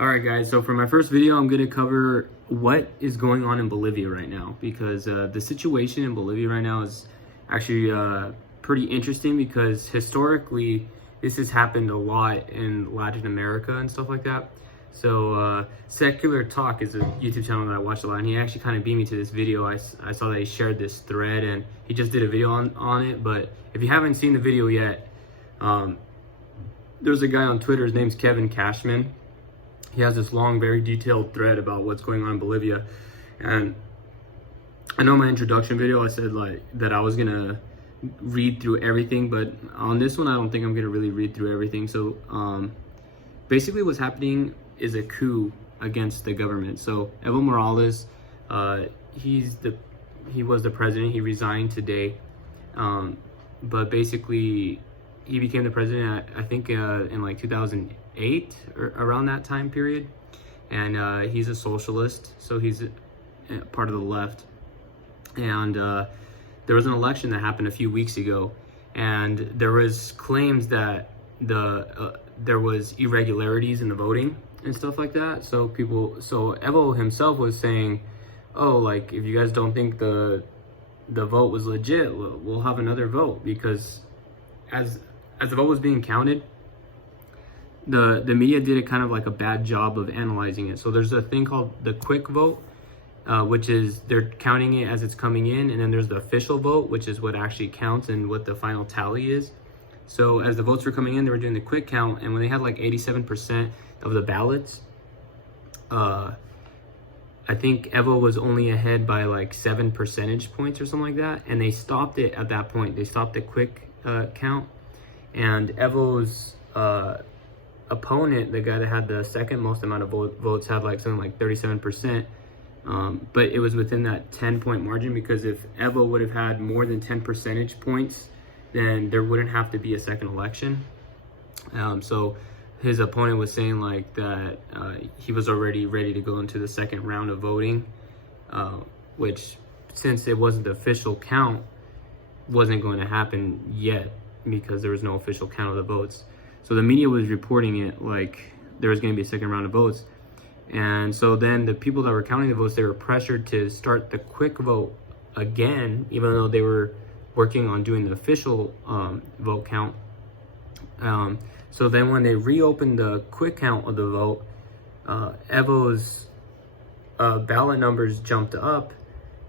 Alright guys, so for my first video, I'm going to cover what is going on in Bolivia right now, because the situation in Bolivia right now is actually pretty interesting, because historically this has happened a lot in Latin America and stuff like that. So Secular Talk is a YouTube channel that I watch a lot, and he actually kind of beat me to this video. I saw that he shared this thread and he just did a video on it, but if you haven't seen the video yet, there's a guy on Twitter, his name's Kevin Cashman. He has this long, very detailed thread about what's going on in Bolivia. And I know in my introduction video, I said that I was gonna read through everything, but on this one, I don't think I'm gonna really read through everything. So basically what's happening is a coup against the government. So Evo Morales, he was the president. He resigned today, but basically he became the president, I think in like 2008 or around that time period. And he's a socialist, so he's part of the left. And there was an election that happened a few weeks ago, and there was claims that there was irregularities in the voting and stuff like that. So Evo himself was saying, oh, like, if you guys don't think the vote was legit, we'll have another vote, because as the vote was being counted, the media did a kind of like a bad job of analyzing it. So there's a thing called the quick vote, which is they're counting it as it's coming in, and then there's the official vote, which is what actually counts and what the final tally is. So as the votes were coming in, they were doing the quick count, and when they had like 87% of the ballots, I think Evo was only ahead by like 7 percentage points or something like that, and they stopped it at that point. They stopped the quick count, and Evo's opponent, the guy that had the second most amount of votes, had like something like 37%. But it was within that 10-point margin, because if Evo would have had more than 10 percentage points, then there wouldn't have to be a second election. So his opponent was saying like that he was already ready to go into the second round of voting, which, since it wasn't the official count, wasn't going to happen yet, because there was no official count of the votes. So the media was reporting it like there was going to be a second round of votes. And so then the people that were counting the votes, they were pressured to start the quick vote again, even though they were working on doing the official vote count. So then when they reopened the quick count of the vote, Evo's ballot numbers jumped up,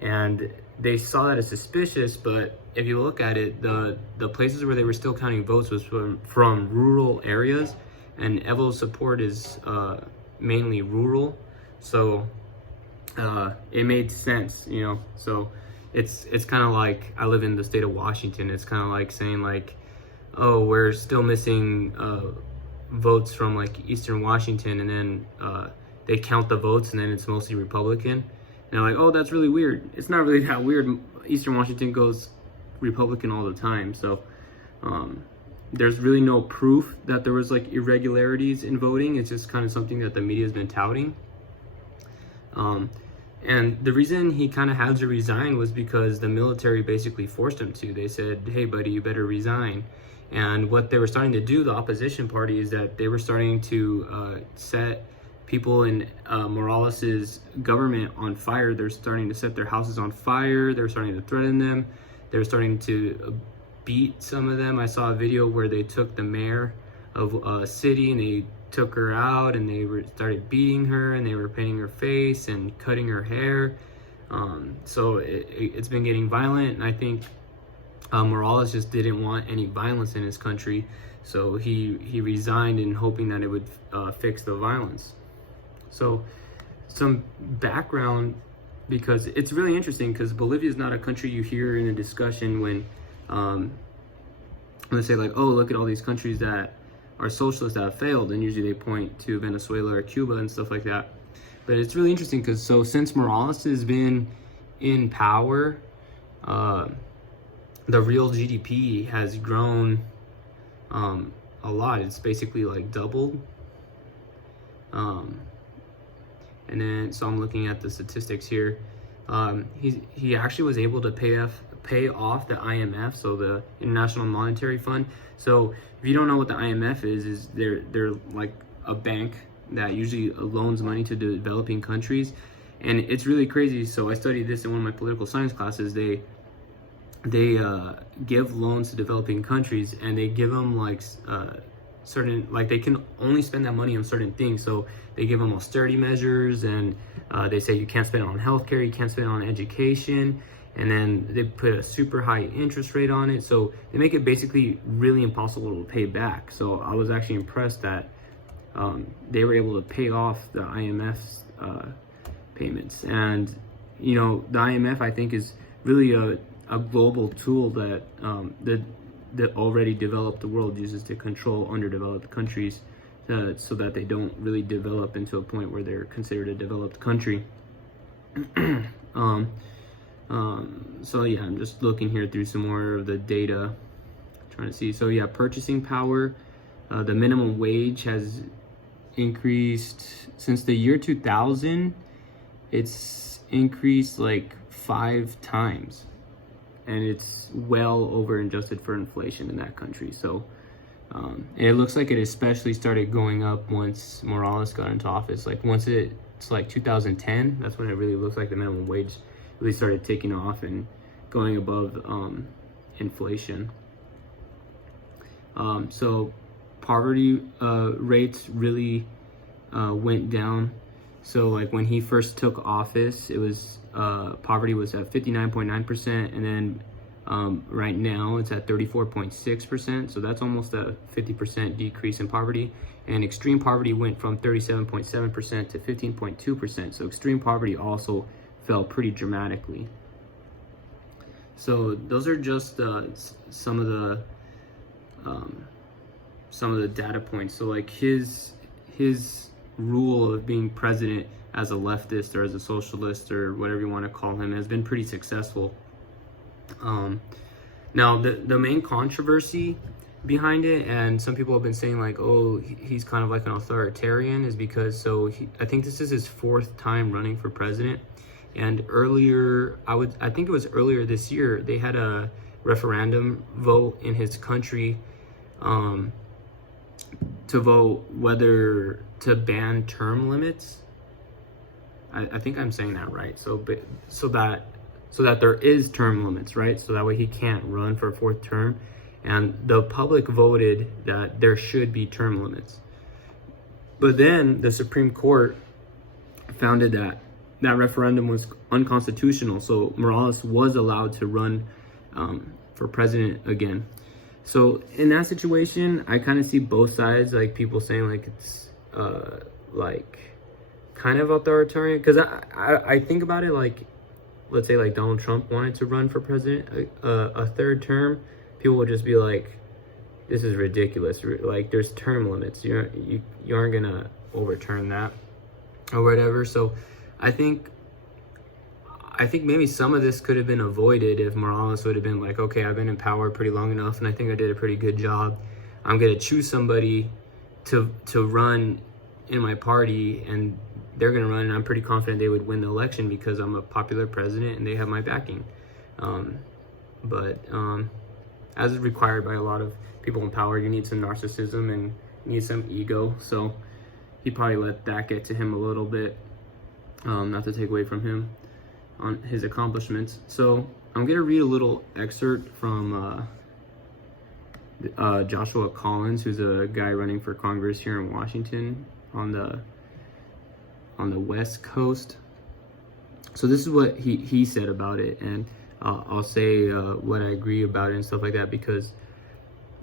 and they saw that as suspicious. But if you look at it, the places where they were still counting votes was from rural areas, and Evo's support is mainly rural, so it made sense, you know. So it's kind of like, I live in the state of Washington. It's kind of like saying like, oh, we're still missing votes from like Eastern Washington, and then they count the votes, and then it's mostly Republican. And they're like, oh, that's really weird. It's not really that weird. Eastern Washington goes Republican all the time. So there's really no proof that there was like irregularities in voting. It's just kind of something that the media has been touting. And the reason he kind of had to resign was because the military basically forced him to. They said, hey buddy, you better resign. And what they were starting to do, the opposition party, is that they were starting to set people in Morales's government on fire. They're starting to set their houses on fire. They're starting to threaten them. They're starting to beat some of them. I saw a video where they took the mayor of a city, and they took her out, and they started beating her, and they were painting her face and cutting her hair. So it's been getting violent, and I think Morales just didn't want any violence in his country, so he resigned in hoping that it would fix the violence. So some background, because it's really interesting, because Bolivia is not a country you hear in a discussion when they say like, oh, look at all these countries that are socialists that have failed, and usually they point to Venezuela or Cuba and stuff like that. But it's really interesting, because since Morales has been in power, the real GDP has grown a lot. It's basically like doubled. And then, so I'm looking at the statistics here. He actually was able to pay off the IMF, so the International Monetary Fund. So if you don't know what the IMF is they're like a bank that usually loans money to developing countries, and it's really crazy. So I studied this in one of my political science classes. They give loans to developing countries, and they give them like certain, like they can only spend that money on certain things. So they give them austerity measures, and they say you can't spend it on healthcare, you can't spend it on education, and then they put a super high interest rate on it. So they make it basically really impossible to pay back. So I was actually impressed that they were able to pay off the IMF's payments. And you know, the IMF, I think, is really a global tool that the already developed world uses to control underdeveloped countries, so that they don't really develop into a point where they're considered a developed country. So yeah, I'm just looking here through some more of the data, trying to see. So yeah, purchasing power, the minimum wage has increased since the year 2000. It's increased like 5 times, and it's well over adjusted for inflation in that country. So and it looks like it especially started going up once Morales got into office. Like once it's like 2010, that's when it really looks like the minimum wage really started taking off and going above inflation. So poverty rates really went down. So like when he first took office, it was poverty was at 59.9%, and then right now it's at 34.6%. So that's almost a 50% decrease in poverty. And extreme poverty went from 37.7% to 15.2%. So extreme poverty also fell pretty dramatically. So those are just some of the data points. So like his rule of being president as a leftist or as a socialist or whatever you want to call him has been pretty successful. Now the main controversy behind it, and some people have been saying like, oh, he's kind of like an authoritarian, is because I think this is his 4th time running for president. And earlier, I think it was earlier this year, they had a referendum vote in his country to vote whether to ban term limits. I think I'm saying that right. So that there is term limits, right? So that way he can't run for a 4th term. And the public voted that there should be term limits. But then the Supreme Court found that referendum was unconstitutional. So Morales was allowed to run for president again. So in that situation, I kind of see both sides, like people saying like it's like kind of authoritarian. Because I think about it like, let's say like Donald Trump wanted to run for president a 3rd term, people would just be like, this is ridiculous. Like there's term limits. You aren't gonna overturn that or whatever. So I think maybe some of this could have been avoided if Morales would have been like, okay, I've been in power pretty long enough, and I think I did a pretty good job. I'm gonna choose somebody to run in my party, and they're gonna run, and I'm pretty confident they would win the election because I'm a popular president and they have my backing. But as is required by a lot of people in power, you need some narcissism and you need some ego. So he probably let that get to him a little bit. Not to take away from him on his accomplishments. So I'm gonna read a little excerpt from Joshua Collins, who's a guy running for Congress here in Washington on the West Coast. So this is what he said about it, and I'll say what I agree about it and stuff like that, because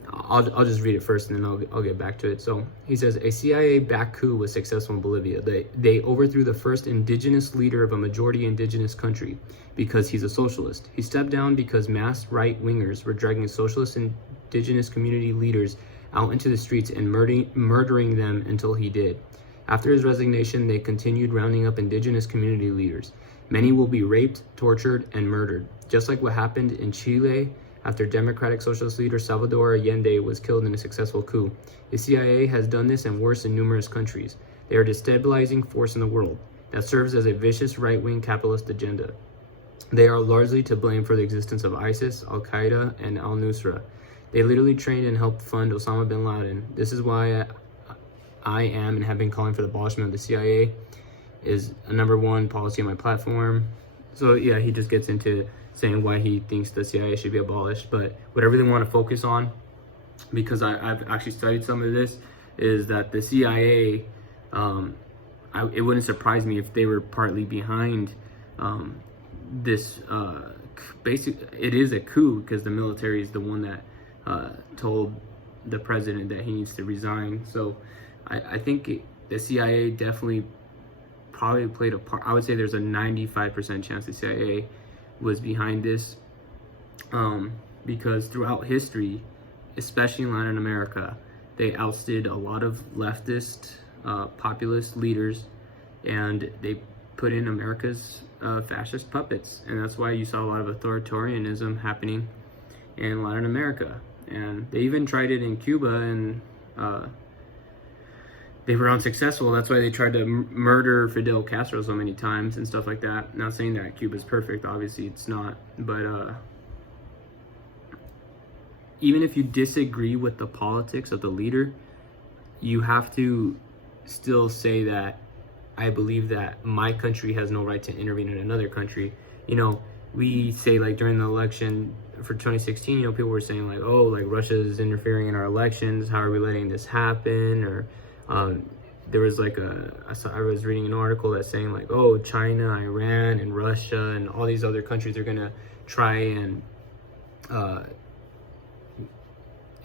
I'll just read it first and then I'll get back to it. So he says, a CIA-backed coup was successful in Bolivia. They overthrew the first indigenous leader of a majority indigenous country because he's a socialist. He stepped down because mass right-wingers were dragging socialist indigenous community leaders out into the streets and murdering them until he did. After his resignation, they continued rounding up indigenous community leaders. Many will be raped, tortured, and murdered, just like what happened in Chile after Democratic Socialist leader Salvador Allende was killed in a successful coup. The CIA has done this and worse in numerous countries. They are a destabilizing force in the world that serves as a vicious right-wing capitalist agenda. They are largely to blame for the existence of ISIS, Al-Qaeda, and Al-Nusra. They literally trained and helped fund Osama bin Laden. This is why I am and have been calling for the abolishment of the CIA is a #1 policy on my platform. So yeah, he just gets into saying why he thinks the CIA should be abolished. But what I really want to focus on, because I've actually studied some of this, is that the CIA, it wouldn't surprise me if they were partly behind this it is a coup, because the military is the one that told the president that he needs to resign. So I think the CIA definitely probably played a part. I would say there's a 95% chance the CIA was behind this, because throughout history, especially in Latin America, they ousted a lot of leftist, populist leaders, and they put in America's fascist puppets. And that's why you saw a lot of authoritarianism happening in Latin America. And they even tried it in Cuba, and they were unsuccessful. That's why they tried to murder Fidel Castro so many times and stuff like that. Not saying that Cuba's perfect, obviously it's not, but even if you disagree with the politics of the leader, you have to still say that I believe that my country has no right to intervene in another country. You know, we say, like, during the election for 2016, you know, people were saying like, oh, like Russia is interfering in our elections. How are we letting this happen? Or there was like I was reading an article that's saying like, oh, China, Iran, and Russia, and all these other countries are gonna try and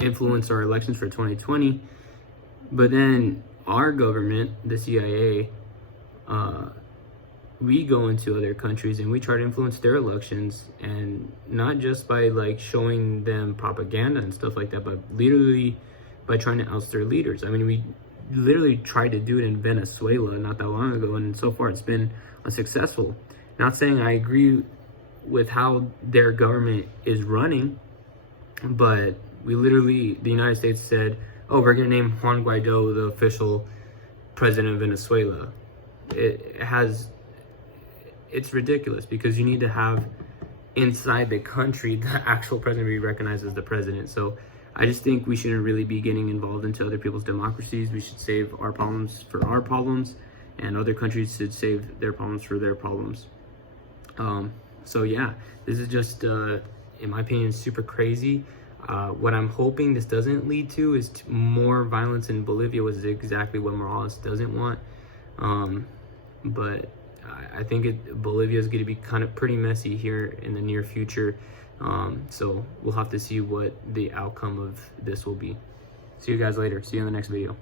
influence our elections for 2020. But then our government, the CIA, we go into other countries and we try to influence their elections, and not just by like showing them propaganda and stuff like that, but literally by trying to oust their leaders. I mean, we literally tried to do it in Venezuela not that long ago, and so far it's been unsuccessful. Not saying I agree with how their government is running, but we literally, the United States said, oh, we're gonna name Juan Guaido the official president of Venezuela. It's ridiculous, because you need to have inside the country the actual president be recognized as the president. So I just think we shouldn't really be getting involved into other people's democracies. We should save our problems for our problems, and other countries should save their problems for their problems. So yeah, this is just, in my opinion, super crazy. What I'm hoping this doesn't lead to is more violence in Bolivia, which is exactly what Morales doesn't want. But I think Bolivia is going to be kind of pretty messy here in the near future. So we'll have to see what the outcome of this will be. See you guys later. See you in the next video.